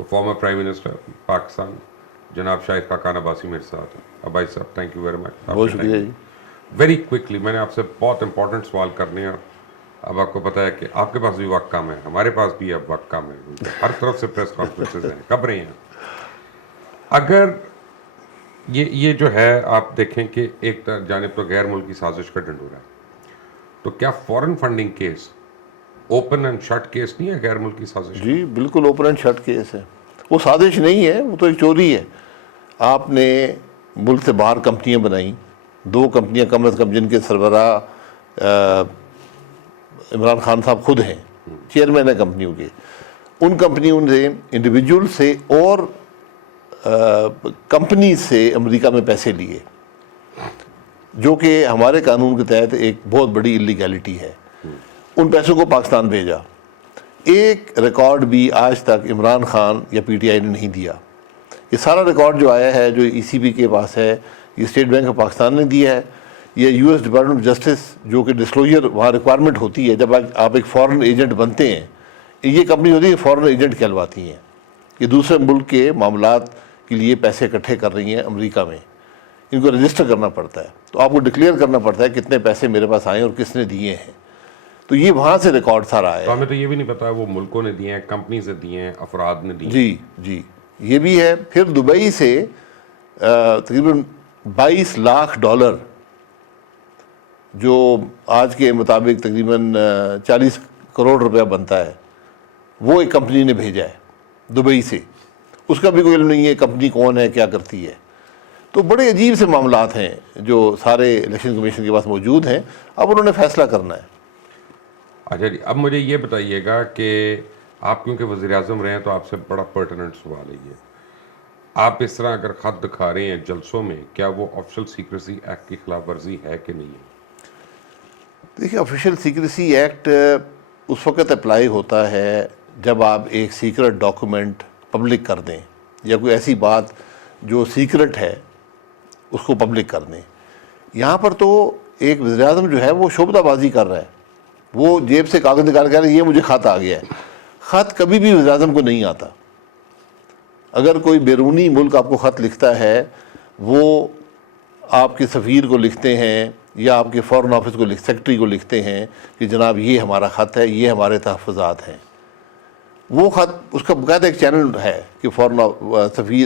تو former prime minister Pakistan جناب شاہد خاقان عباسی میرے ساتھ ہیں. عباس صاحب تھینک یو ویری مچ. بہت شکریہ جی. ویری کوئکلی میں نے آپ سے بہت امپورٹنٹ سوال کرنے ہیں. اب آپ کو پتہ ہے کہ آپ کے پاس بھی وقت کم ہے, ہمارے پاس بھی اب وقت کم ہے, ہر طرف سے پریس کانفرنسز ہیں, خبریں ہیں. اگر یہ جو ہے آپ دیکھیں کہ ایک جانب تو غیر ملکی سازش کا ڈنڈورا ہے, تو کیا foreign funding case open and shut case نہیں ہے غیر ملکی سازش؟ جی بالکل اوپن اینڈ شٹ کیس ہے. وہ سازش نہیں ہے, وہ تو ایک چوری ہے. آپ نے ملک سے باہر کمپنیاں بنائیں, 2 کمپنیاں کم از کم جن کے سربراہ عمران خان صاحب خود ہیں, چیئرمین ہیں کمپنیوں کے. ان کمپنیوں نے انڈیویجول سے اور کمپنی سے امریکہ میں پیسے لیے, جو کہ ہمارے قانون کے تحت ایک بہت بڑی اللیگیلٹی ہے. ان پیسوں کو پاکستان بھیجا. ایک ریکارڈ بھی آج تک عمران خان یا پی ٹی آئی نے نہیں دیا. یہ سارا ریکارڈ جو آیا ہے, جو ای سی بی کے پاس ہے, یہ اسٹیٹ بینک آف پاکستان نے دیا ہے. یہ U S department of justice, جو کہ ڈسکلوجر وہاں ریکوائرمنٹ ہوتی ہے جب آپ ایک فارن ایجنٹ بنتے ہیں, یہ کمپنی ہوتی ہے فارن ایجنٹ کہلواتی ہیں. یہ دوسرے ملک کے معاملات کے لیے پیسے اکٹھے کر رہی ہیں امریکہ میں. ان کو رجسٹر کرنا پڑتا ہے, تو آپ کو ڈکلیئر کرنا پڑتا ہے کتنے پیسے میرے پاس آئے اور کس نے دیے ہیں. تو یہ وہاں سے ریکارڈ سارا ہے. تو ہمیں تو یہ بھی نہیں پتا وہ ملکوں نے دیے ہیں, کمپنی سے دیے ہیں, افراد نے دیے ہیں. جی جی یہ بھی ہے. پھر دبئی سے تقریباً $22 لاکھ, جو آج کے مطابق تقریباً 40 کروڑ روپیہ بنتا ہے, وہ ایک کمپنی نے بھیجا ہے دبئی سے. اس کا بھی کوئی علم نہیں ہے کمپنی کون ہے, کیا کرتی ہے. تو بڑے عجیب سے معاملات ہیں جو سارے الیکشن کمیشن کے پاس موجود ہیں. اب انہوں نے فیصلہ کرنا ہے. اچھا جی, اب مجھے یہ بتائیے گا کہ آپ کیونکہ وزیر اعظم رہے ہیں تو آپ سے بڑا پرٹیننٹ سوال ہے یہ. آپ اس طرح اگر خط دکھا رہے ہیں جلسوں میں, کیا وہ آفیشیل سیکریسی ایکٹ کی خلاف ورزی ہے کہ نہیں ہے؟ دیکھیے آفیشیل سیکریسی ایکٹ اس وقت اپلائی ہوتا ہے جب آپ ایک سیکرٹ ڈاکومنٹ پبلک کر دیں, یا کوئی ایسی بات جو سیکرٹ ہے اس کو پبلک کر دیں. یہاں پر تو ایک وزیر اعظم جو ہے وہ شعبدہ بازی کر رہا ہے. وہ جیب سے کاغذ نکال کے یہ مجھے خط آ گیا ہے. خط کبھی بھی وزیر اعظم کو نہیں آتا. اگر کوئی بیرونی ملک آپ کو خط لکھتا ہے, وہ آپ کے سفیر کو لکھتے ہیں یا آپ کے فارن آفس کو سیکرٹری کو لکھتے ہیں کہ جناب یہ ہمارا خط ہے, یہ ہمارے تحفظات ہیں. وہ خط اس کا باقاعدہ ایک چینل ہے کہ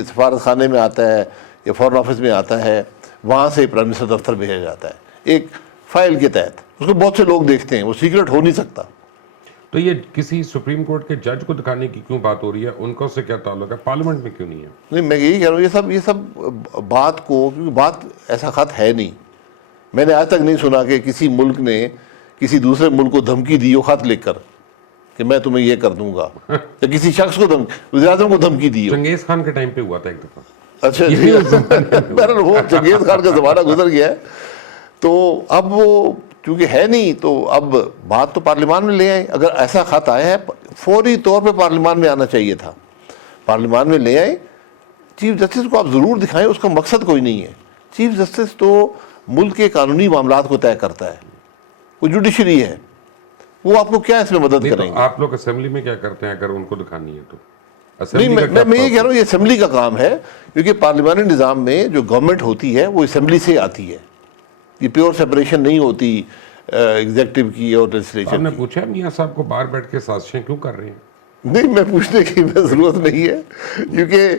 سفارت خانے میں آتا ہے یا فارن آفس میں آتا ہے, وہاں سے پرائم منسٹر دفتر بھیجا جاتا ہے ایک فائل کے تحت. اس کو بہت سے لوگ دیکھتے ہیں, وہ سیکرٹ ہو نہیں سکتا. تو یہ کسی سپریم کورٹ کے جج کو دکھانے کی کیوں بات ہو رہی ہے, ان کو سے کیا تعلق ہے, پارلیمنٹ میں کیوں نہیں ہے؟ نہیں میں یہی کہہ رہا ہوں, یہ سب بات کو, کیونکہ بات ایسا خط ہے نہیں. میں نے آج تک نہیں سنا کہ کسی ملک نے کسی دوسرے ملک کو دھمکی دی ہو خط لکھ کر کہ میں تمہیں یہ کر دوں گا, یا کسی شخص کو وزیر اعظم کو دھمکی دی ہو. چنگیز خان کے ٹائم پہ ہوا تھا ایک دفعہ. اچھا جی, بہرحال وہ چنگیز خان کا زمانہ گزر گیا ہے. تو اب وہ چونکہ ہے نہیں, تو اب بات تو پارلیمان میں لے آئیں. اگر ایسا خط آیا ہے فوری طور پہ پارلیمان میں آنا چاہیے تھا. پارلیمان میں لے آئیں, چیف جسٹس کو آپ ضرور دکھائیں. اس کا مقصد کوئی نہیں ہے. چیف جسٹس تو ملک کے قانونی معاملات کو طے کرتا ہے, وہ جوڈیشری ہے. وہ آپ کو کیا اس میں مدد کریں گے؟ آپ لوگ اسمبلی میں کیا کرتے ہیں اگر ان کو دکھانی ہے تو؟ نہیں میں یہ کہہ رہا ہوں, یہ اسمبلی کا کام ہے, کیونکہ پارلیمانی نظام میں جو گورنمنٹ ہوتی ہے وہ اسمبلی سے آتی ہے. یہ پیور سیپریشن نہیں ہوتی ایگزیکٹو کی اور لیجسلیچر کی. آپ نے پوچھا میاں صاحب کو باہر بیٹھ کے سازشیں کیوں کر رہے ہیں؟ نہیں, میں پوچھنے کی ضرورت نہیں ہے, کیونکہ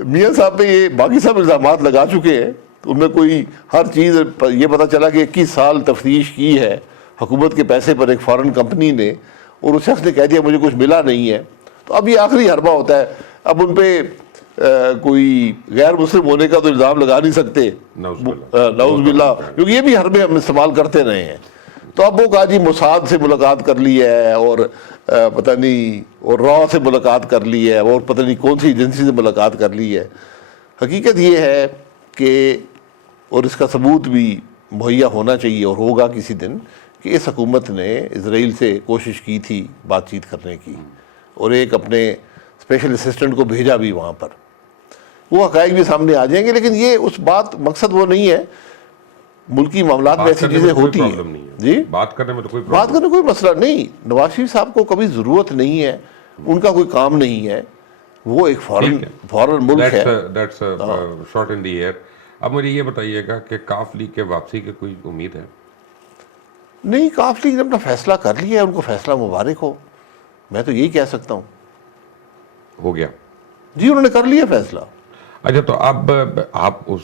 میاں صاحب پہ یہ باقی سب الزامات لگا چکے ہیں. ان میں کوئی ہر چیز یہ پتہ چلا کہ 21 سال تفتیش کی ہے حکومت کے پیسے پر ایک فارن کمپنی نے, اور اس شخص نے کہہ دیا مجھے کچھ ملا نہیں ہے. تو اب یہ آخری حربہ ہوتا ہے. اب ان پہ کوئی غیر مسلم ہونے کا تو الزام لگا نہیں سکتے, نعوذ باللہ, کیونکہ یہ بھی حربے ہم استعمال کرتے رہے ہیں. تو اب وہ کہا جی موساد سے ملاقات کر لی ہے, اور پتہ نہیں اور را سے ملاقات کر لی ہے, اور پتہ نہیں کون سی ایجنسی سے ملاقات کر لی ہے. حقیقت یہ ہے کہ, اور اس کا ثبوت بھی مہیا ہونا چاہیے اور ہوگا کسی دن, کہ اس حکومت نے اسرائیل سے کوشش کی تھی بات چیت کرنے کی, اور ایک اپنے اسپیشل اسسٹنٹ کو بھیجا بھی وہاں پر. وہ حقائق بھی سامنے آ جائیں گے, لیکن یہ اس بات مقصد وہ نہیں ہے. ملکی معاملات میں ایسی چیزیں ہوتی ہیں. جی, بات کرنے میں تو کوئی بات کرنے کوئی مسئلہ نہیں. نواز شریف صاحب کو کبھی ضرورت نہیں ہے, ان کا کوئی کام نہیں ہے. وہ ایک فورن ملک ہے. That's short in the year. اب مجھے یہ بتائیے گا کہ کاف لیگ کے واپسی کی کوئی امید ہے؟ نہیں، کاف لیگ نے اپنا فیصلہ کر لیا ہے، ان کو فیصلہ مبارک ہو، میں تو یہی کہہ سکتا ہوں. ہو گیا جی انہوں نے کر لیا فیصلہ. اچھا، تو اب آپ اس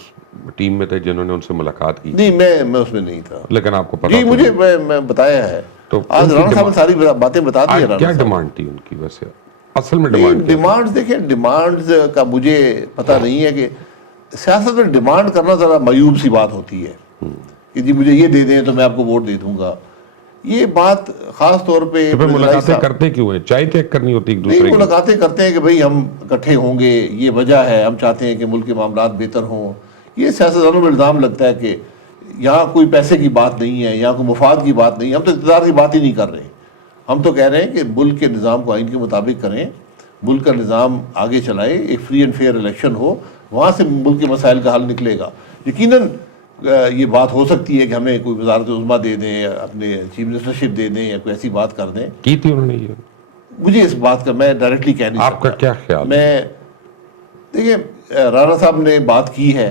ٹیم میں تھے جنہوں نے ان سے ملاقات کی؟ نہیں، میں اس میں نہیں تھا. لیکن آپ کو پتا جی مجھے میں بتایا ہے. تو آج رانا صاحب نے ساری باتیں بتا دی. کیا ڈیمانڈ تھی ان کی ویسے اصل میں؟ ڈیمانڈ دیکھیں، ڈیمانڈ کا مجھے پتہ نہیں ہے کہ سیاست میں ڈیمانڈ کرنا ذرا معیوب سی بات ہوتی ہے کہ جی مجھے یہ دے دیں تو میں آپ کو ووٹ دے دوں گا. یہ بات خاص طور پہ ملاقاتیں کرتے کیوں ہیں؟ چائے چیک کرنی ہوتی ایک دوسرے کی؟ ملاقاتیں کرتے ہیں کہ بھئی ہم اکٹھے ہوں گے، یہ وجہ ہے، ہم چاہتے ہیں کہ ملک کے معاملات بہتر ہوں. یہ سیاستدانوں میں الزام لگتا ہے کہ یہاں کوئی پیسے کی بات نہیں ہے، یہاں کوئی مفاد کی بات نہیں ہے. ہم تو اقتدار کی بات ہی نہیں کر رہے. ہم تو کہہ رہے ہیں کہ ملک کے نظام کو آئین کے مطابق کریں، ملک کا نظام آگے چلائیں، ایک فری اینڈ فیئر الیکشن ہو، وہاں سے ملک کے مسائل کا حل نکلے گا. یقیناً یہ بات ہو سکتی ہے کہ ہمیں کوئی وزارت عظمیٰ دے دیں، اپنے چیف منسٹرشپ دے دیں، یا کوئی ایسی بات کر دیں. کی تھی انہوں نے یہ؟ مجھے اس بات کا میں ڈائریکٹلی کہہ نہیں سکتا. آپ کا کیا خیال؟ میں دیکھیں رانا صاحب نے بات کی ہے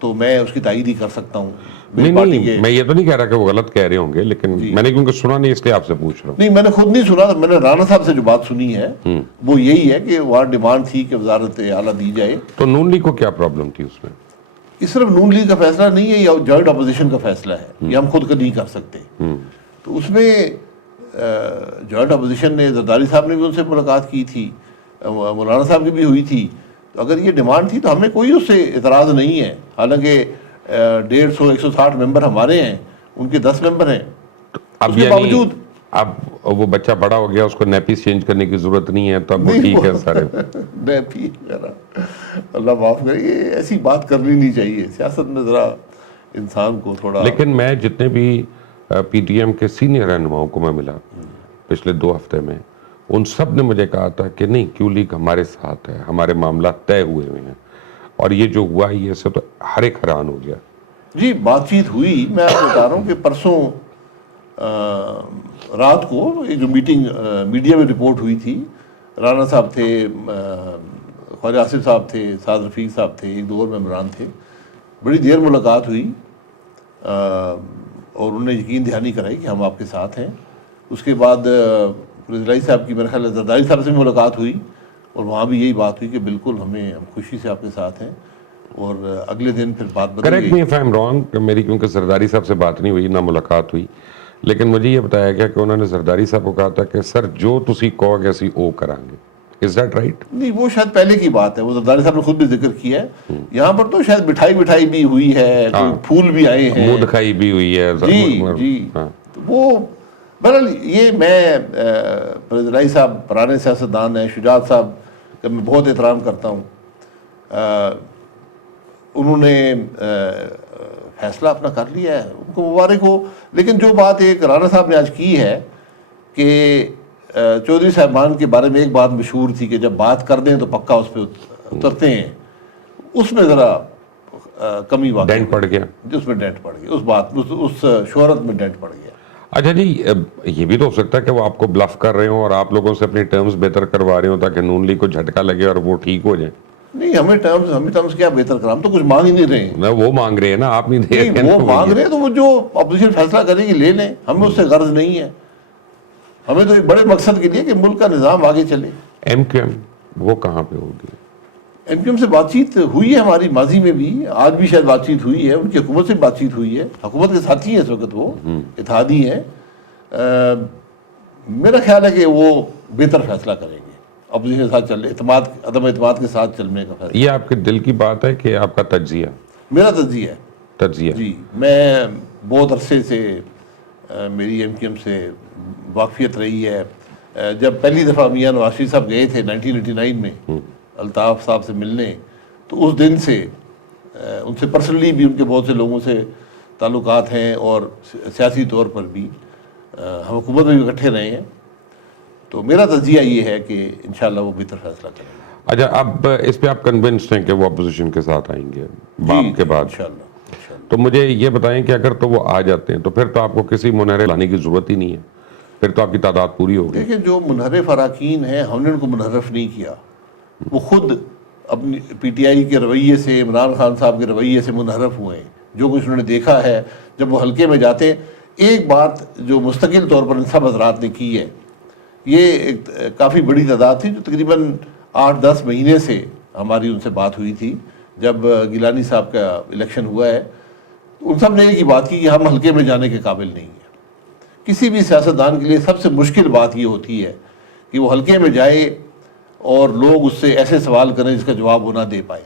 تو میں اس کی تائید ہی کر سکتا ہوں. نہیں، میں یہ تو نہیں کہہ رہا کہ وہ غلط کہہ رہے ہوں گے، لیکن میں نے کیونکہ سنا نہیں اس لیے آپ سے پوچھ رہا ہوں. نہیں، میں نے خود نہیں سنا، میں نے رانا صاحب سے جو بات سنی ہے وہ یہی ہے کہ وہاں ڈیمانڈ تھی کہ وزارت اعلیٰ دی جائے. تو نون لیگ کو کیا پرابلم تھی اس میں؟ اس صرف نون لیگ کا فیصلہ نہیں ہے، یہ جوائنٹ اپوزیشن کا فیصلہ ہے، یہ ہم خود کا نہیں کر سکتے. تو اس میں جوائنٹ اپوزیشن نے، زرداری صاحب نے بھی ان سے ملاقات کی تھی، مولانا صاحب کی بھی ہوئی تھی. تو اگر یہ ڈیمانڈ تھی تو ہمیں کوئی اس سے اعتراض نہیں ہے. حالانکہ 150 160 ممبر ہمارے ہیں، ان کے 10 ممبر ہیں. اب باوجود اب وہ بچہ بڑا ہو گیا، اس کو نیپیز چینج کرنے کی ضرورت نہیں ہے، تو اب وہ ٹھیک ہے سارے. اللہ معاف کرے، یہ ایسی بات کرنی نہیں چاہیے سیاست میں، ذرا انسان کو تھوڑا. لیکن میں جتنے بھی پی ٹی ایم کے سینئر رہنماؤں کو میں ملا پچھلے 2 ہفتے میں، ان سب نے مجھے کہا تھا کہ نہیں، کیو لیگ ہمارے ساتھ ہے، ہمارے معاملات طے ہوئے ہیں. اور یہ جو ہوا یہ سے تو ہر ایک حیران ہو گیا. جی بات چیت ہوئی. میں آپ کو بتا رہا ہوں کہ پرسوں رات کو یہ جو میٹنگ میڈیا میں رپورٹ ہوئی تھی، رانا صاحب تھے، خواجہ آصف صاحب تھے، سعد رفیق صاحب تھے، ایک دو اور ممبران تھے. بڑی دیر ملاقات ہوئی اور انہوں نے یقین دہانی کرائی کہ ہم آپ کے ساتھ ہیں. اس کے بعد زرداری صاحب کی، میرے خیال ہے زرداری صاحب سے بھی ملاقات ہوئی، اور وہاں بھی یہی بات ہوئی کہ بالکل ہم خوشی سے آپ کے ساتھ ہیں. اور اگلے دن پھر بات بدل گئی. Correct me if I am wrong, میری کیونکہ زرداری صاحب سے بات نہیں ہوئی، نہ ملاقات ہوئی، لیکن مجھے یہ بتایا گیا کہ انہوں نے زرداری صاحب کو کہا تھا کہ سر جو تسی کہو گے اسی او کریں گے. Is that right? نہیں، وہ شاید پہلے کی بات ہے، وہ زرداری صاحب نے خود بھی ذکر کیا ہے. یہاں پر تو شاید مٹھائی بھی ہوئی ہے، کوئی پھول بھی آئے ہیں، منہ دکھائی بھی ہوئی ہے. جی. وہ بہرحال یہ میں زرداری صاحب پرانے سیاستدان ہیں، شجاعت صاحب کا میں بہت احترام کرتا ہوں. انہوں نے فیصلہ اپنا کر لیا ہے، ان کو مبارک ہو. لیکن جو بات ایک رانا صاحب نے آج کی ہے کہ چودھری صاحبان کے بارے میں ایک بات مشہور تھی کہ جب بات کر دیں تو پکا اس پہ اترتے ہیں، اس میں ذرا کمی واقع ڈینٹ پڑ گیا. اس میں ڈینٹ پڑ گیا، اس بات اس شہرت میں ڈینٹ پڑ گیا. اچھا جی، یہ بھی تو ہو سکتا ہے کہ وہ آپ کو بلف کر رہے ہوں اور آپ لوگوں سے اپنی ٹرمز بہتر کروا رہے ہوں تاکہ نون لیگ کو جھٹکا لگے اور وہ ٹھیک ہو جائیں. نہیں، ہمیں ٹرمز کیا بہتر کرا، ہم تو کچھ مانگ ہی نہیں رہے ہیں. وہ مانگ رہے ہیں نا، آپ نہیں دے رہے. وہ مانگ رہے ہیں تو وہ جو اپوزیشن فیصلہ کرے گی لے لیں، ہمیں اس سے غرض نہیں ہے. ہمیں تو ایک بڑے مقصد کے لیے کہ ملک کا نظام آگے چلے. ایم کیو ایم وہ کہاں پہ ہوگی؟ ایم کیو ایم سے بات چیت ہوئی ہے ہماری، ماضی میں بھی، آج بھی شاید بات چیت ہوئی ہے. ان کی حکومت سے بات چیت ہوئی ہے، حکومت کے ساتھی ہیں اس وقت، وہ اتحادی ہیں. میرا خیال ہے کہ وہ بہتر فیصلہ کریں گے، اپوزیشن کے ساتھ چلنے، عدم اعتماد کے ساتھ چلنے کا فیصلہ. یہ آپ کے دل کی بات ہے کہ آپ کا تجزیہ؟ میرا تجزیہ ہے. تجزیہ جی، میں بہت عرصے سے میری ایم کیو ایم سے واقفیت رہی ہے. جب پہلی دفعہ میاں نواز شریف صاحب گئے تھے 1989 میں الطاف صاحب سے ملنے، تو اس دن سے ان سے پرسنلی بھی ان کے بہت سے لوگوں سے تعلقات ہیں، اور سیاسی طور پر بھی ہم حکومت میں بھی اکٹھے رہے ہیں. تو میرا تجزیہ یہ ہے کہ انشاءاللہ وہ بہتر فیصلہ کریں گے. اچھا، اب اس پہ آپ کنونسڈ ہیں کہ وہ اپوزیشن کے ساتھ آئیں گے باپ کے بعد؟ انشاءاللہ. تو مجھے یہ بتائیں کہ اگر تو وہ آ جاتے ہیں تو پھر تو آپ کو کسی منحرف لانے کی ضرورت ہی نہیں ہے، پھر تو آپ کی تعداد پوری ہوگی. دیکھیں، جو منحرف اراکین ہیں ہم نے ان کو منحرف نہیں کیا. وہ خود اپنی پی ٹی آئی کے رویے سے، عمران خان صاحب کے رویے سے منحرف ہوئے ہیں. جو کچھ انہوں نے دیکھا ہے جب وہ حلقے میں جاتے ہیں، ایک بات جو مستقل طور پر ان سب حضرات نے کی ہے، یہ ایک کافی بڑی تعداد تھی جو تقریباً 8-10 مہینے سے ہماری ان سے بات ہوئی تھی جب گیلانی صاحب کا الیکشن ہوا ہے. ان سب نے ایک ہی بات کی کہ ہم حلقے میں جانے کے قابل نہیں ہیں. کسی بھی سیاستدان کے لیے سب سے مشکل بات یہ ہوتی ہے کہ وہ حلقے میں جائے اور لوگ اس سے ایسے سوال کریں جس کا جواب وہ نہ دے پائے.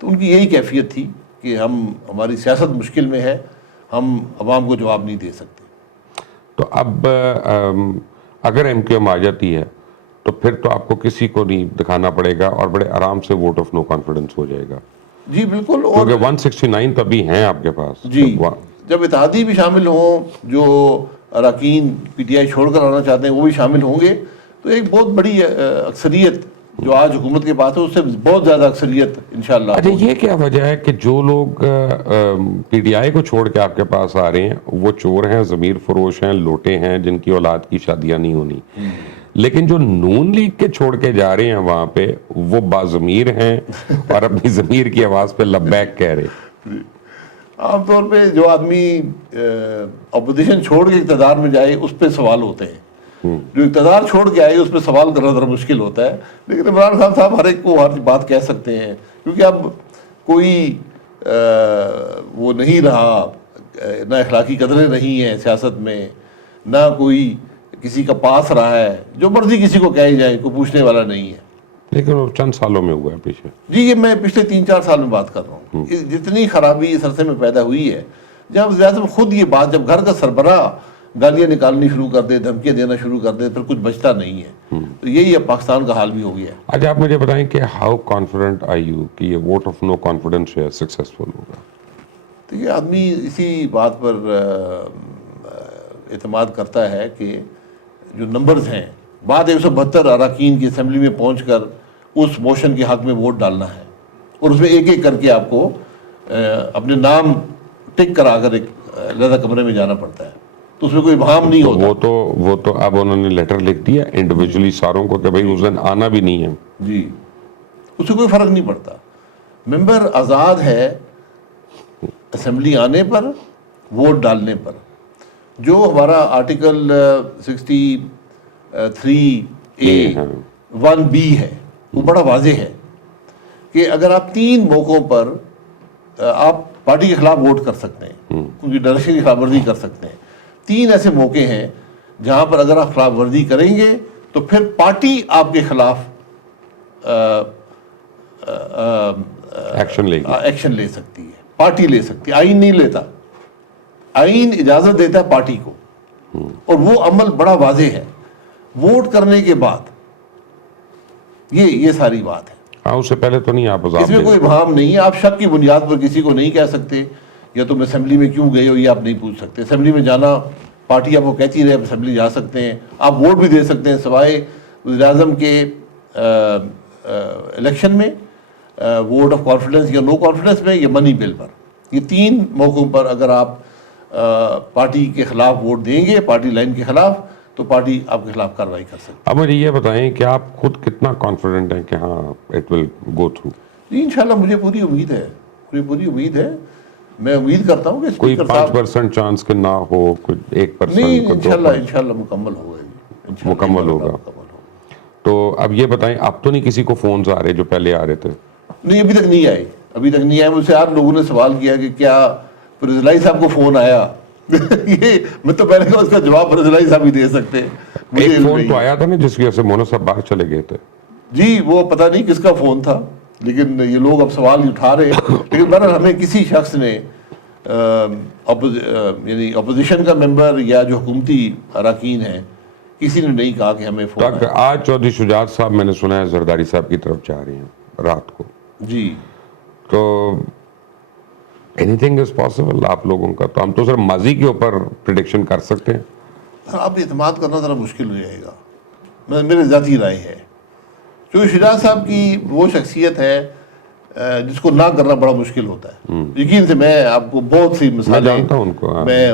تو ان کی یہی کیفیت تھی کہ ہماری سیاست مشکل میں ہے، ہم عوام کو جواب نہیں دے سکتے. تو اب اگر ایم کیو ایم آ جاتی ہے تو پھر تو آپ کو کسی کو نہیں دکھانا پڑے گا اور بڑے آرام سے ووٹ آف نو کانفیڈنس ہو جائے گا. جی بالکل. اور کیونکہ 169 تو ابھی ہیں آپ کے پاس. جی جب اتحادی بھی شامل ہوں، جو اراکین پی ٹی آئی چھوڑ کر آنا چاہتے ہیں وہ بھی شامل ہوں گے، تو ایک بہت بڑی اکثریت جو آج حکومت کے پاس ہے اس سے بہت زیادہ اکثریت انشاءاللہ. اچھا، یہ کیا وجہ ہے کہ جو لوگ پی ٹی آئی کو چھوڑ کے آپ کے پاس آ رہے ہیں وہ چور ہیں، ضمیر فروش ہیں، لوٹے ہیں جن کی اولاد کی شادیاں نہیں ہونی، لیکن جو نون لیگ کے چھوڑ کے جا رہے ہیں وہاں پہ وہ باضمیر ہیں اور اپنی ضمیر کی آواز پہ لبیک کہہ رہے. عام طور پہ جو آدمی اپوزیشن چھوڑ کے اقتدار میں جائے اس پہ سوال ہوتے ہیں، جو اقتدار چھوڑ کے آئے اس پہ سوال کرنا ذرا مشکل ہوتا ہے. لیکن عمران خان صاحب ہر ایک کو ہر بات کہہ سکتے ہیں، کیونکہ اب کوئی وہ نہیں رہا، نہ اخلاقی قدریں نہیں ہیں سیاست میں، نہ کوئی کسی کا پاس رہا ہے، جو مرضی کسی کو کہے جائے، کوئی پوچھنے والا نہیں ہے. لیکن وہ چند سالوں میں ہوا ہے پیچھے. جی یہ میں پچھلے 3-4 سال میں بات کر رہا ہوں. جتنی خرابی اس عرصے میں پیدا ہوئی ہے، جب وزیراعظم خود یہ بات، جب گھر کا سربراہ گالیاں نکالنی شروع کر دے، دھمکیاں دینا شروع کر دے، پھر کچھ بچتا نہیں ہے. تو یہی اب پاکستان کا حال بھی ہو گیا ہے. آج آپ مجھے بتائیں کہ ہاؤ کانفیڈنٹ آر یو کہ یہ ووٹ آف نو کانفیڈنس ہے سکسیسفل ہوگا؟ تو یہ آدمی اسی بات پر اعتماد کرتا ہے کہ جو نمبرز ہیں، بعد 172 اراکین کی اسمبلی میں پہنچ کر اس موشن کے حق میں ووٹ ڈالنا ہے، اور اس میں ایک ایک کر کے آپ کو اپنے نام ٹک کرا کر ایک علیحدہ کمرے میں جانا پڑتا ہے. تو اس میں کوئی ابہام نہیں ہوتا. وہ تو اب انہوں نے لیٹر لکھ دیا انڈیویجولی ساروں کو کہ بھائی اس دن آنا بھی نہیں ہے. جی اس سے کوئی فرق نہیں پڑتا. ممبر آزاد ہے اسمبلی آنے پر، ووٹ ڈالنے پر. جو ہمارا آرٹیکل 63A(1)(b) ہے وہ بڑا واضح ہے کہ اگر آپ 3 موقعوں پر آپ پارٹی کے خلاف ووٹ کر سکتے ہیں، کیونکہ ڈائریکشن کی خلاف ورزی کر سکتے ہیں. 3 ایسے موقع ہیں جہاں پر اگر آپ خلاف ورزی کریں گے تو پھر پارٹی آپ کے خلاف ایکشن لے سکتی ہے. پارٹی لے سکتی ہے، آئین نہیں لیتا. آئین اجازت دیتا ہے پارٹی کو، اور وہ عمل بڑا واضح ہے. ووٹ کرنے کے بعد یہ ساری بات ہے. ہاں اس سے پہلے تو نہیں. آپ اس میں کوئی ابہام نہیں ہے. آپ شک کی بنیاد پر کسی کو نہیں کہہ سکتے یا تم اسمبلی میں کیوں گئے ہو یہ آپ نہیں پوچھ سکتے. اسمبلی میں جانا پارٹی آپ کو کہتی رہے آپ اسمبلی جا سکتے ہیں، آپ ووٹ بھی دے سکتے ہیں، سوائے وزیراعظم کے الیکشن میں، ووٹ آف کانفیڈنس یا نو کانفیڈنس میں، یا منی بل پر. یہ 3 موقعوں پر اگر آپ پارٹی کے خلاف ووٹ دیں گے، پارٹی لائن کے خلاف، تو پارٹی آپ کے خلاف کارروائی کر سکتی ہے. اب مجھے یہ بتائیں کہ آپ خود کتنا کانفیڈنٹ ہیں کہ ہاں اٹ ول گو تھرو؟ جی انشاءاللہ مجھے پوری امید ہے. میں امید کرتا ہوں کہ کوئی 5% چانس کہ نہ ہو، کوئی 1%. نہیں انشاءاللہ مکمل ہوگا. مکمل ہوگا. تو اب یہ بتائیں، اب تو نہیں کسی کو فونز آ رہے جو پہلے آ رہے تھے؟ نہیں ابھی تک نہیں آئے. مجھ سے 8 لوگوں نے سوال کیا کہ کیا رضلائی صاحب کو فون آیا. یہ میں تو پہلے اس کا جواب رضلائی صاحب ہی دے سکتے ہیں. ایک فون تو آیا تھا نا جس وجہ سے مونا صاحب باہر چلے گئے تھے. جی وہ پتہ نہیں کس کا فون تھا، لیکن یہ لوگ اب سوال ہی اٹھا رہے ہیں. لیکن بہرحال ہمیں کسی شخص نے یعنی اپوزیشن کا ممبر یا جو حکومتی اراکین ہیں، کسی نے نہیں کہا کہ ہمیں فون آیا. آج چودھری شجاعت صاحب میں نے سنا ہے زرداری صاحب کی طرف جا رہے ہیں رات کو. جی تو اینی تھنگ از پاسبل آپ لوگوں کا. تو ہم تو صرف ماضی کے اوپر پریڈکشن کر سکتے ہیں. اب اعتماد کرنا ذرا مشکل ہو جائے گا. میرے ذاتی رائے ہے چودھری شجاعت صاحب کی وہ شخصیت ہے جس کو نہ کرنا بڑا مشکل ہوتا ہے. یقین سے میں آپ کو بہت سی مثالیں جانتا ہوں ان کو. میں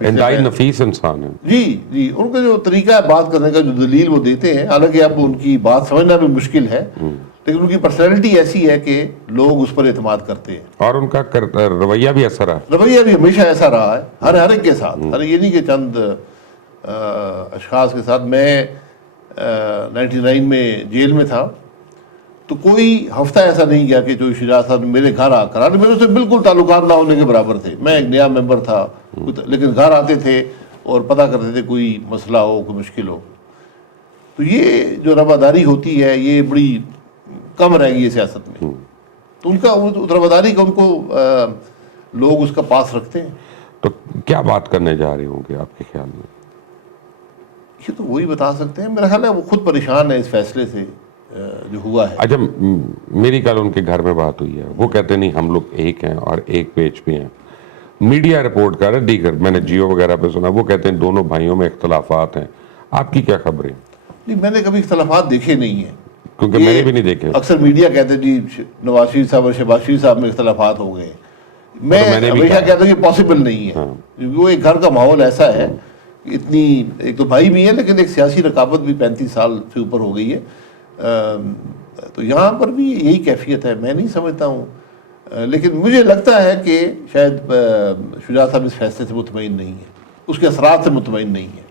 انتہائی نفیس انسان ہے. جی جی، ان کا جو طریقہ ہے بات کرنے کا، جو دلیل وہ دیتے ہیں، حالانکہ اب ان کی بات سمجھنا بھی مشکل ہے، لیکن ان کی پرسنالٹی ایسی ہے کہ لوگ اس پر اعتماد کرتے ہیں. اور ان کا رویہ بھی ایسا رہا. رویہ بھی ہمیشہ ایسا رہا ہے، ہر ایک کے ساتھ. یہ نہیں کہ چند اشخاص کے ساتھ. میں 99 میں جیل میں تھا تو کوئی ہفتہ ایسا نہیں گیا کہ جو شجاعت صاحب میرے گھر آ کر، میرے سے بالکل تعلقات نہ ہونے کے برابر تھے. میں ایک نیا ممبر تھا، لیکن گھر آتے تھے اور پتہ کرتے تھے کوئی مسئلہ ہو، کوئی مشکل ہو. تو یہ جو رواداری ہوتی ہے یہ بڑی کم رہ گئی ہے سیاست میں. تو ان کا رواداری کا ان کو لوگ اس کا پاس رکھتے ہیں. تو کیا بات کرنے جا رہے ہوں گے آپ کے خیال میں؟ یہ تو وہی بتا سکتے ہیں. میرا خیال ہے وہ خود پریشان ہے اس فیصلے سے جو ہوا ہے. اچھا، میری کل ان کے گھر میں بات ہوئی ہے. وہ کہتے نہیں ہم لوگ ایک ہیں اور ایک پیج پہ ہیں. میڈیا رپورٹ کر رہا ہے دیگر، میں نے جیو وغیرہ پہ سنا، وہ کہتے ہیں دونوں بھائیوں میں اختلافات ہیں. آپ کی کیا خبریں؟ نہیں، میں نے کبھی اختلافات دیکھے نہیں ہیں، کیونکہ میں نے بھی نہیں دیکھے. اکثر میڈیا کہتے ہیں جی نواز شریف صاحب اور شہباز شریف صاحب میں اختلافات ہو گئے. میں ہمیشہ کہتا ہوں یہ پاسبل نہیں ہے، کیونکہ وہ ایک گھر کا ماحول ایسا ہے، اتنی ایک تو بھائی بھی ہے لیکن ایک سیاسی رقابت بھی 35 سال سے اوپر ہو گئی ہے. تو یہاں پر بھی یہی کیفیت ہے. میں نہیں سمجھتا ہوں، لیکن مجھے لگتا ہے کہ شاید شجاعت صاحب اس فیصلے سے مطمئن نہیں ہے، اس کے اثرات سے مطمئن نہیں ہے.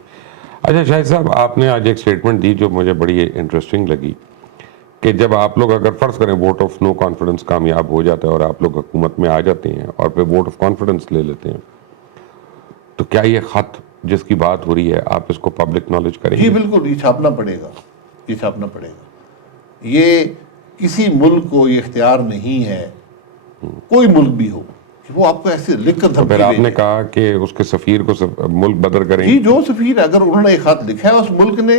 اچھا شاہد صاحب، آپ نے آج ایک سٹیٹمنٹ دی جو مجھے بڑی انٹرسٹنگ لگی کہ جب آپ لوگ اگر فرض کریں ووٹ آف نو کانفیڈنس کامیاب ہو جاتا ہے اور آپ لوگ حکومت میں آ جاتے ہیں اور پھر ووٹ آف کانفیڈنس لے لیتے ہیں، تو کیا یہ خط جس کی بات ہو رہی ہے آپ اس کو پبلک نالج کریں گے؟ جی بالکل، یہ چھاپنا پڑے گا، یہ چھاپنا پڑے گا. یہ کسی ملک کو یہ اختیار نہیں ہے، کوئی ملک بھی ہو، کہ وہ آپ کو ایسے لکھ کر دھمکی پھر آپ دے نے دے. کہا کہ اس کے سفیر کو ملک بدر کریں. جی، جو سفیر اگر انہوں نے ایک خط لکھا ہے، اس ملک نے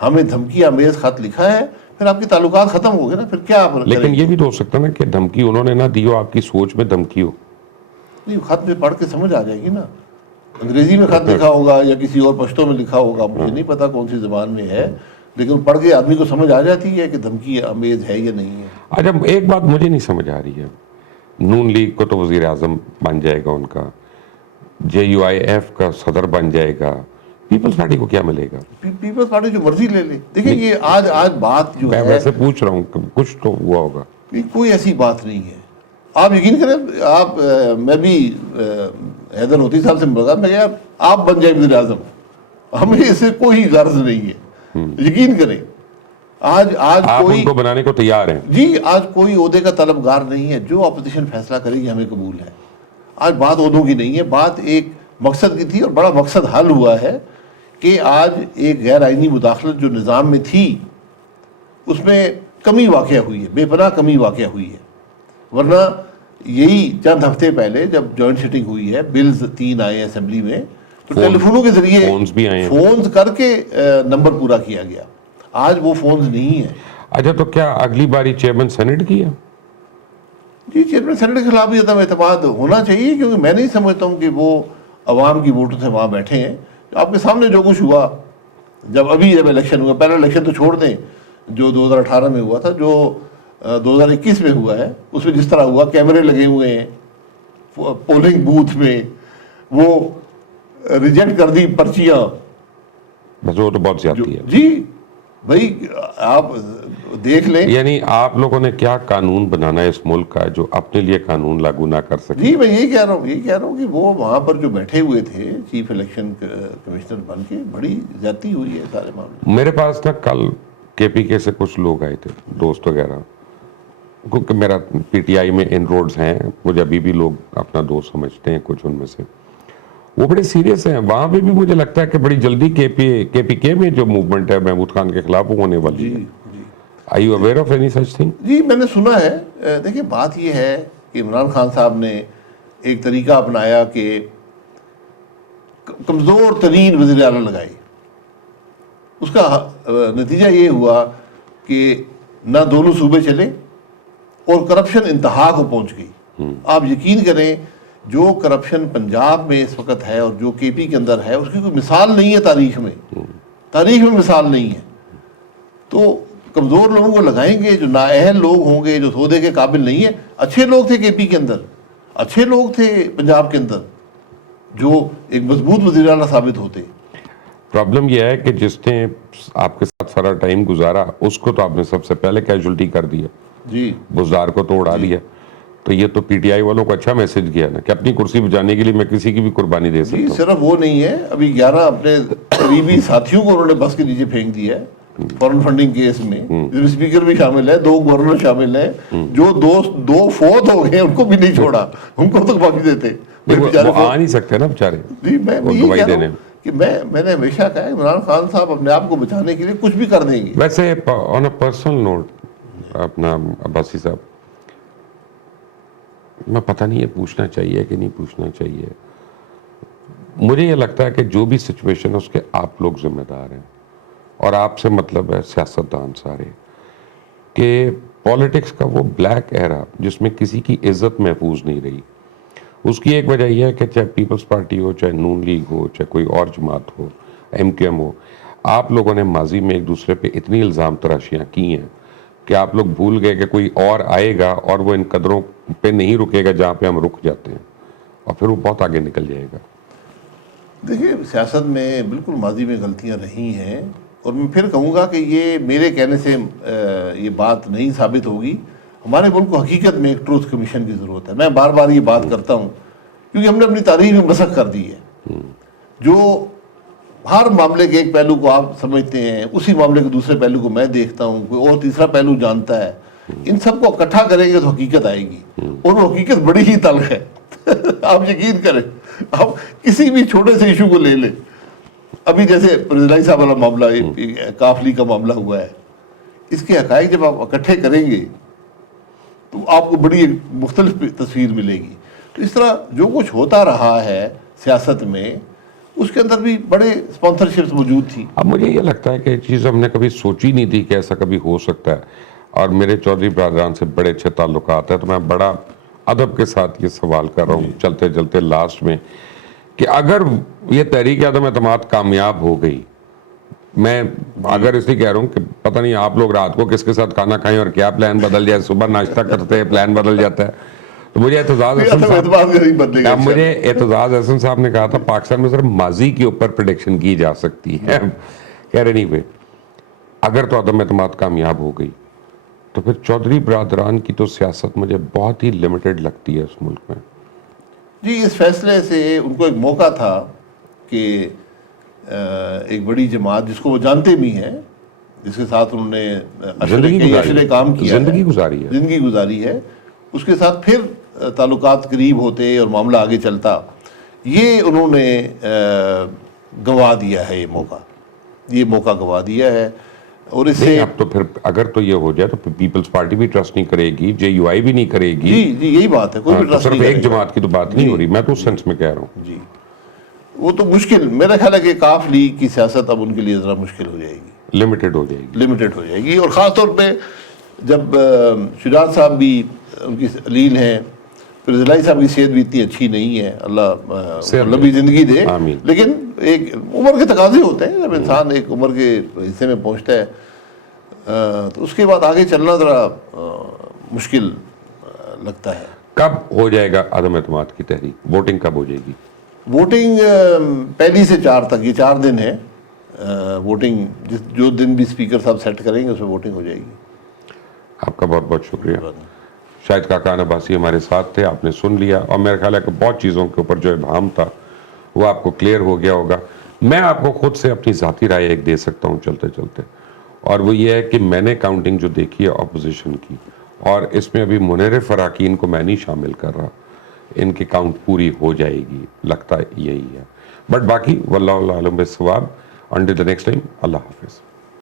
ہمیں دھمکی آمیز خط لکھا ہے، پھر آپ کے تعلقات ختم ہو گئے نا. پھر کیا آپ لیکن یہ بھی تو ہو سکتا ہے نا کہ دھمکی انہوں نے نہ دی ہو، آپ کی سوچ میں دھمکی ہو. نہیں، خط میں پڑھ کے سمجھ آ جائے گی نا. انگریزی میں خط لکھا ہوگا یا کسی اور پشتوں میں لکھا ہوگا، مجھے نہیں پتا کون سی زبان میں ہے، لیکن پڑھ کے آدمی کو سمجھ آ جاتی ہے کہ دھمکی آمیز ہے یا نہیں ہے. اچھا، ایک بات مجھے نہیں سمجھ آ رہی ہے. نون لیگ کو تو وزیر اعظم بن جائے گا ان کا، JUIF کا صدر بن جائے گا، پیپلز پارٹی کو کیا ملے گا؟ پیپلز پارٹی جو مرضی لے لے. دیکھیں یہ آج بات جو میں ہے، ویسے پوچھ رہا ہوں کہ کچھ تو ہوا ہوگا. کوئی ایسی بات نہیں ہے. آپ یقین کریں، آپ میں بھی حیدر ہوتی صاحب سے ملا، میں کہا آپ بن جائیں وزیر اعظم، ہمیں اس سے کوئی غرض نہیں ہے. یقین کریں، آج آپ کوئی ان کو بنانے کو تیار ہیں؟ جی، آج کوئی عہدے کا طلبگار نہیں ہے. جو اپوزیشن فیصلہ کرے گی ہمیں قبول ہے. آج بات عہدوں کی نہیں ہے، بات ایک مقصد کی تھی، اور بڑا مقصد حل ہوا ہے کہ آج ایک غیر آئینی مداخلت جو نظام میں تھی اس میں کمی واقع ہوئی ہے، بے پناہ کمی واقع ہوئی ہے. ورنہ یہی چند ہفتے پہلے جب جوائنٹ سیٹنگ ہوئی ہے، بلز 3 آئے ہیں اسمبلی میں، تو ٹیلی فونوں کے ذریعے فونز بھی آئے ہیں، فونز کر کے نمبر پورا کیا گیا. آج وہ فونز نہیں ہیں. اچھا، تو کیا اگلی باری چیئرمین سینٹ کی ہے؟ جی، چیئرمین سینٹ کے خلاف بھی عدم اعتماد ہونا چاہیے، کیونکہ میں نہیں سمجھتا ہوں کہ وہ عوام کی ووٹوں سے وہاں بیٹھے ہیں. آپ کے سامنے جو کچھ ہوا، جب الیکشن ہوا، پہلا الیکشن تو چھوڑ دیں جو 2018 میں ہوا تھا، جو 2021 میں ہوا ہے، اس میں جس طرح ہوا، کیمرے لگے ہوئے ہیں پولنگ بوتھ میں، وہ ریجیکٹ کر دی پرچیاں. بس وہ تو بہت زیادتی ہے. جی بھائی، آپ دیکھ لیں. یعنی آپ لوگوں نے کیا قانون بنانا ہے اس ملک کا جو اپنے لیے قانون لاگو نہ کر سکے؟ جی، میں یہی کہہ رہا ہوں کہ وہ وہاں پر جو بیٹھے ہوئے تھے چیف الیکشن کمشنر بن کے، بڑی زیادتی ہوئی ہے سارے معاملے. میرے پاس نا کل KPK سے کچھ لوگ آئے تھے، دوست وغیرہ، کیونکہ میرا PTI میں ان روڈز ہیں، مجھے ابھی بھی لوگ اپنا دوست سمجھتے ہیں کچھ ان میں سے. وہ بڑے سیریس ہیں. وہاں پہ بھی مجھے لگتا ہے کہ بڑی جلدی KPK میں جو موومنٹ ہے محمود خان کے خلاف وہ ہونے والی ہے. Are you aware of any such thing? جی، میں نے سنا ہے. دیکھیں بات یہ ہے کہ عمران خان صاحب نے ایک طریقہ اپنایا کہ کمزور ترین وزیر اعلیٰ لگائے. اس کا نتیجہ یہ ہوا کہ نہ دونوں صوبے چلے اور کرپشن انتہا کو پہنچ گئی. آپ یقین کریں، جو کرپشن پنجاب میں اس وقت ہے اور جو KP کے اندر ہے، اس کی کوئی مثال نہیں ہے تاریخ میں مثال نہیں ہے. تو کمزور لوگوں کو لگائیں گے، جو نااہل لوگ ہوں گے، جو عہدے کے قابل نہیں ہیں. اچھے لوگ تھے KP کے اندر، اچھے لوگ تھے پنجاب کے اندر، جو ایک مضبوط وزیر اعلیٰ ثابت ہوتے. پرابلم یہ ہے کہ جس نے آپ کے ساتھ سارا ٹائم گزارا اس کو تو آپ نے سب سے پہلے کیجولٹی کر دیا, جی بزدار کو تو اڑا دیا. تو یہ تو پی ٹی آئی والوں کو اچھا میسج گیا نا کہ اپنی کرسی بچانے کے لیے میں کسی کی بھی قربانی دے سکتا جی. ہوں. صرف وہ نہیں ہے, ابھی 11 اپنے قریبی ساتھیوں کو انہوں نے بس کے نیچے پھینک دیا ہے فارن فنڈنگ کیس میں, جس میں اسپیکر بھی شامل ہے, 2 گورنر شامل ہیں, جو دو فوت ہو گئے ان کو بھی نہیں چھوڑا, ان کو تو معافی دیتے. وہ آ نہیں سکتے نا بیچارے جی میں وہ یہ گواہی کہہ رہا دینے. ہوں کہ میں نے ہمیشہ کہا ہے عمران خان صاحب اپنے آپ کو بچانے کے لیے کچھ بھی کر دیں گے. ویسے آن اے پرسنل نوٹ اپنا عباسی صاحب, میں پتہ نہیں ہے پوچھنا چاہیے کہ نہیں پوچھنا چاہیے, مجھے یہ لگتا ہے کہ جو بھی سچویشن ہے اس کے آپ لوگ ذمہ دار ہیں, اور آپ سے مطلب ہے سیاستدان سارے, کہ پولیٹکس کا وہ بلیک ایرا جس میں کسی کی عزت محفوظ نہیں رہی, اس کی ایک وجہ یہ ہے کہ چاہے پیپلز پارٹی ہو, چاہے نون لیگ ہو, چاہے کوئی اور جماعت ہو, ایم کیو ایم ہو, آپ لوگوں نے ماضی میں ایک دوسرے پہ اتنی الزام تراشیاں کی ہیں کہ آپ لوگ بھول گئے کہ کوئی اور آئے گا اور وہ ان قدروں پہ نہیں رکے گا جہاں پہ ہم رک جاتے ہیں, اور پھر وہ بہت آگے نکل جائے گا. دیکھیے سیاست میں بالکل ماضی میں غلطیاں رہی ہیں, اور میں پھر کہوں گا کہ یہ میرے کہنے سے یہ بات نہیں ثابت ہوگی. ہمارے ملک کو حقیقت میں ایک ٹروتھ کمیشن کی ضرورت ہے. میں بار بار یہ بات کرتا ہوں کیونکہ ہم نے اپنی تاریخ میں مسخ کر دی ہے. جو ہر معاملے کے ایک پہلو کو آپ سمجھتے ہیں, اسی معاملے کے دوسرے پہلو کو میں دیکھتا ہوں, کوئی اور تیسرا پہلو جانتا ہے. ان سب کو اکٹھا کریں گے تو حقیقت آئے گی, اور وہ حقیقت بڑی ہی تلخ ہے. آپ یقین کریں, آپ کسی بھی چھوٹے سے ایشو کو لے لیں. ابھی جیسے رضائی صاحب والا معاملہ, کافلی کا معاملہ ہوا ہے, اس کے حقائق جب آپ اکٹھے کریں گے تو آپ کو بڑی مختلف تصویر ملے گی. تو اس طرح جو کچھ ہوتا رہا ہے سیاست میں, اس کے اندر بھی بڑے اسپانسرشپس موجود تھی. اب مجھے یہ لگتا ہے کہ چیز ہم نے کبھی سوچی نہیں تھی کہ ایسا کبھی ہو سکتا ہے, اور میرے چودھری برادران سے بڑے اچھے تعلقات ہیں, تو میں بڑا ادب کے ساتھ یہ سوال کر رہا ہوں چلتے چلتے لاسٹ میں, کہ اگر یہ تحریک عدم اعتماد کامیاب ہو گئی, میں اگر اس لیے کہہ رہا ہوں کہ پتہ نہیں آپ لوگ رات کو کس کے ساتھ کھانا کھائیں اور کیا پلان بدل جائے, صبح ناشتہ کرتے ہیں پلان بدل جاتا ہے. تو مجھے اعتزاز احسن صاحب نے کہا تھا پاکستان میں صرف ماضی کے اوپر پریڈکشن کی جا سکتی ہے, کہہ رہے نہیں بھائی اگر تو عدم اعتماد کامیاب ہو گئی تو پھر چودھری برادران کی تو سیاست مجھے بہت ہی لمیٹڈ لگتی ہے اس ملک میں. جی اس فیصلے سے ان کو ایک موقع تھا کہ ایک بڑی جماعت جس کو وہ جانتے بھی ہیں, جس کے ساتھ انہوں نے اشرے کام کیا, زندگی گزاری ہے, اس کے ساتھ پھر تعلقات قریب ہوتے اور معاملہ آگے چلتا, یہ انہوں نے گنوا دیا ہے. یہ موقع گنوا دیا ہے. اور اس سے اب تو پھر اگر تو یہ ہو جائے تو پیپلز پارٹی بھی ٹرسٹ نہیں کرے گی, جے یو آئی بھی نہیں کرے گی. جی یہی بات ہے, کوئی بھی ٹرسٹ نہیں کرے گا. ایک جماعت کی تو بات نہیں ہو رہی, میں تو اس سینس میں کہہ رہا ہوں. جی وہ تو مشکل, میرا خیال ہے کہ کاف لیگ کی سیاست اب ان کے لیے ذرا مشکل ہو جائے گی, لمیٹڈ ہو جائے گی. اور خاص طور پہ جب شجاعت صاحب بھی ان کی علیل ہیں, پھر رضائی صاحب کی صحت بھی اتنی اچھی نہیں ہے, اللہ لمبی زندگی دے, لیکن ایک عمر کے تقاضے ہوتے ہیں. جب انسان ایک عمر کے حصے میں پہنچتا ہے تو اس کے بعد آگے چلنا ذرا مشکل لگتا ہے. کب ہو جائے گا عدم اعتماد کی تحریک, ووٹنگ کب ہو جائے گی؟ ووٹنگ 1 سے 4 تک, یہ 4 دن ہے ووٹنگ, جو دن بھی اسپیکر صاحب سیٹ کریں گے اس میں ووٹنگ ہو جائے گی. آپ کا بہت بہت شکریہ. شاہد کاکان عباسی ہمارے ساتھ تھے, آپ نے سن لیا, اور میرا خیال ہے کہ بہت چیزوں کے اوپر جو ابہام تھا وہ آپ کو کلیئر ہو گیا ہوگا. میں آپ کو خود سے اپنی ذاتی رائے ایک دے سکتا ہوں چلتے چلتے, اور وہ یہ ہے کہ میں نے کاؤنٹنگ جو دیکھی ہے اپوزیشن کی, اور اس میں ابھی منحرف اراکین کو میں نہیں شامل کر رہا, ان کی کاؤنٹ پوری ہو جائے گی, لگتا یہی ہے. بٹ باقی واللہ اعلم بالصواب. انٹل دی نیکسٹ ٹائم, اللہ حافظ.